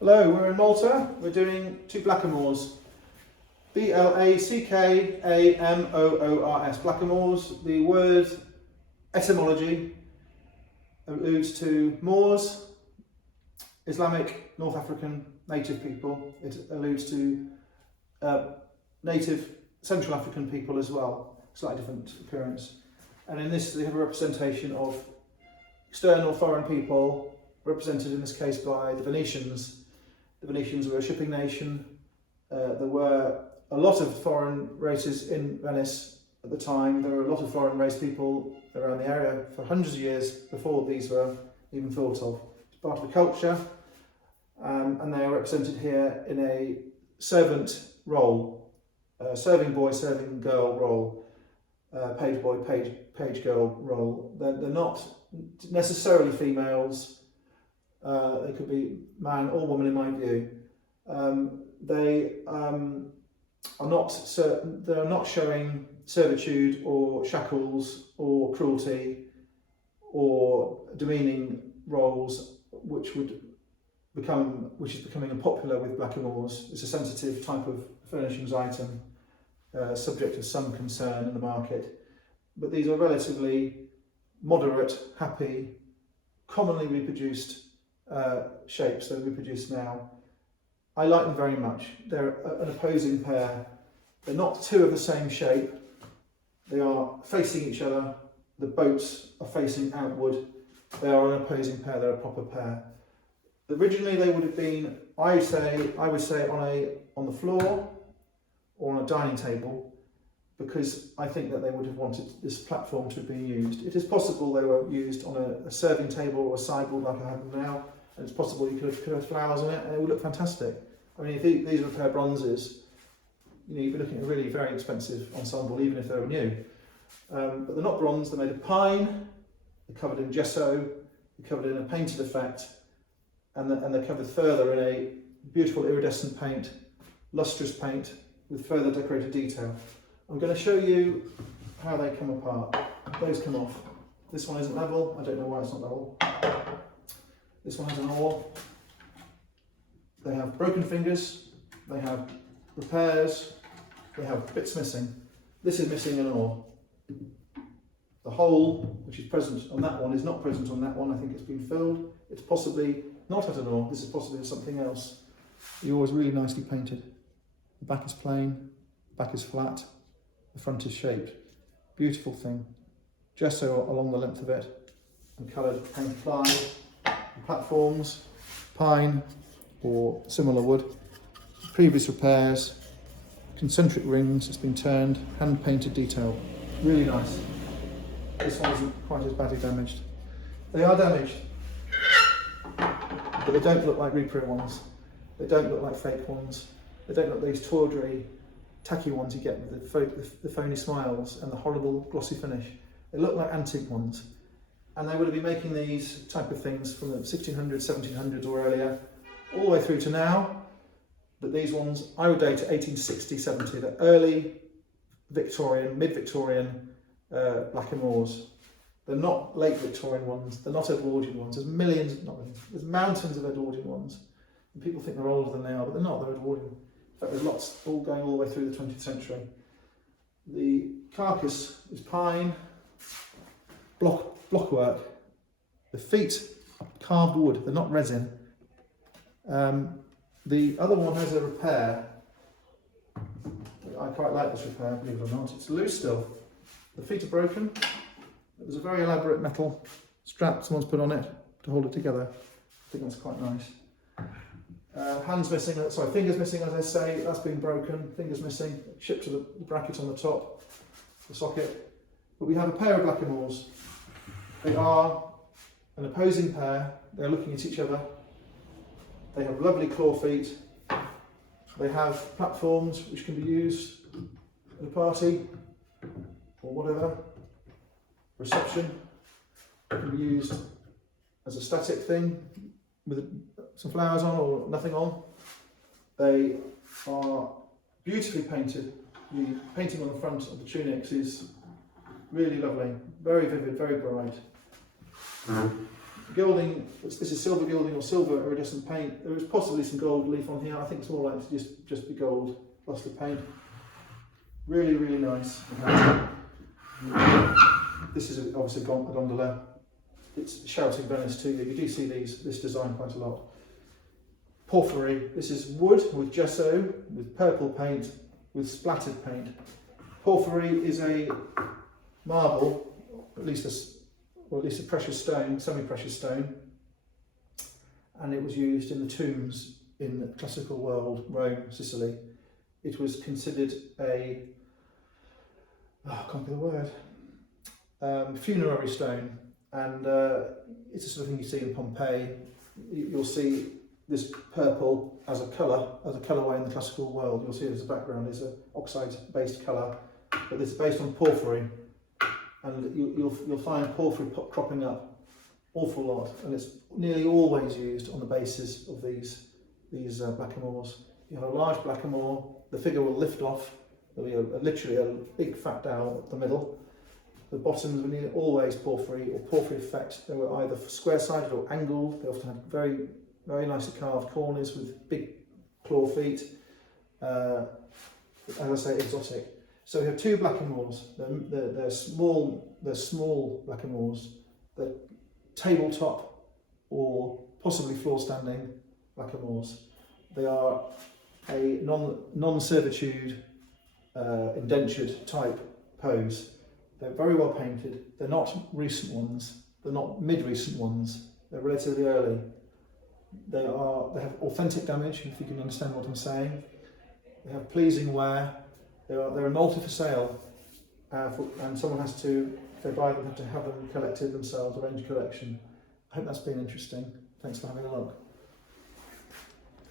Hello, we're in Malta. We're doing two Blackamoors. Blackamoors. Blackamoors. The word etymology alludes to Moors, Islamic, North African, native people. It alludes to native Central African people as well, slightly different occurrence. And in this, they have a representation of external foreign people, represented in this case by the Venetians. The Venetians were a shipping nation. There were a lot of foreign races in Venice at the time. There were a lot of foreign race people around the area for hundreds of years before these were even thought of. It's part of the culture, and they are represented here in a servant role, serving boy, serving girl role, page boy, page girl role. They're not necessarily females. They could be man or woman in my view. They are not showing servitude or shackles or cruelty or demeaning roles, which is becoming unpopular with Blackamoors. It's a sensitive type of furnishings item, subject of some concern in the market. But these are relatively moderate, happy, commonly reproduced shapes that are reproduced now. I like them very much. They're an opposing pair. They're not two of the same shape. They are facing each other. The boats are facing outward. They are an opposing pair. They're a proper pair. Originally, they would have been, I would say, on the floor or on a dining table, because I think that they would have wanted this platform to have been used. It is possible they were used on a serving table or a sideboard like I have them now, and it's possible you could have flowers on it and it would look fantastic. I mean, if these were a pair of bronzes, you'd be looking at a really very expensive ensemble, even if they were new. But they're not bronze, they're made of pine, they're covered in gesso, they're covered in a painted effect, and they're covered further in a beautiful iridescent paint, lustrous paint, with further decorated detail. I'm going to show you how they come apart. Those come off. This one isn't level. I don't know why it's not level. This one has an oar. They have broken fingers. They have repairs. They have bits missing. This is missing an oar. The hole, which is present on that one, is not present on that one. I think it's been filled. It's possibly not at an oar. This is possibly something else. The oar is really nicely painted. The back is plain. The back is flat. The front is shaped. Beautiful thing. Gesso along the length of it, and coloured paint ply. The platforms, pine or similar wood. Previous repairs, concentric rings. It's been turned, hand painted detail. Really nice. This one isn't quite as badly damaged. They are damaged, but they don't look like reprint ones. They don't look like fake ones. They don't look like these tawdry, tacky ones you get with the phony smiles and the horrible glossy finish. They look like antique ones, and they would have been making these type of things from the 1600s, 1700s or earlier, all the way through to now. But these ones I would date to 1860, 70. They're early Victorian, mid-Victorian Blackamoors. They're not late Victorian ones. They're not Edwardian ones. There's there's mountains of Edwardian ones, and people think they're older than they are, but they're not. They're Edwardian. In fact, there's lots all going all the way through the 20th century. The carcass is pine, block work. The feet are carved wood, they're not resin. The other one has a repair. I quite like this repair, believe it or not. It's loose still. The feet are broken. There's a very elaborate metal strap someone's put on it to hold it together. I think that's quite nice. Hands missing, fingers missing, as I say. That's been broken. Fingers missing. Shipped to the bracket on the top, the socket. But we have a pair of Blackamoors. They are an opposing pair. They're looking at each other. They have lovely claw feet. They have platforms which can be used at a party or whatever. Reception. They can be used as a static thing with some flowers on or nothing on. They are beautifully painted. The painting on the front of the tunics is really lovely, very vivid, very bright. Gilding, this is silver gilding or silver iridescent paint. There is possibly some gold leaf on here. I think it's more likely to just be gold plus the paint. Really, really nice. This is obviously a gondola. It's shouting Venice to you. You do see this design quite a lot. Porphyry. This is wood with gesso, with purple paint, with splattered paint. Porphyry is a marble, at least a precious stone, semi-precious stone, and it was used in the tombs in the classical world, Rome, Sicily. It was considered I can't think of the word, funerary stone, and it's the sort of thing you see in Pompeii. You'll see this purple as a colourway in the classical world. You'll see it as a background, it's an oxide-based colour, but it's based on porphyry. And you'll find porphyry cropping up awful lot, and it's nearly always used on the bases of these blackamoors. You have a large blackamoor, the figure will lift off, there'll be literally a big fat dowel at the middle. The bottoms were nearly always porphyry or porphyry effect. They were either square-sided or angled. They often had very, very nicely carved corners with big claw feet. As I say, exotic. So we have two blackamoors. They're small blackamoors. They're tabletop or possibly floor standing blackamoors. They are a non-servitude indentured type pose. They're very well painted. They're not recent ones. They're not mid-recent ones. They're relatively early. They have authentic damage, if you can understand what I'm saying. They have pleasing wear. They're a multi for sale, and someone has to, if they buy them, have to have them collected themselves, arrange a collection. I hope that's been interesting. Thanks for having a look.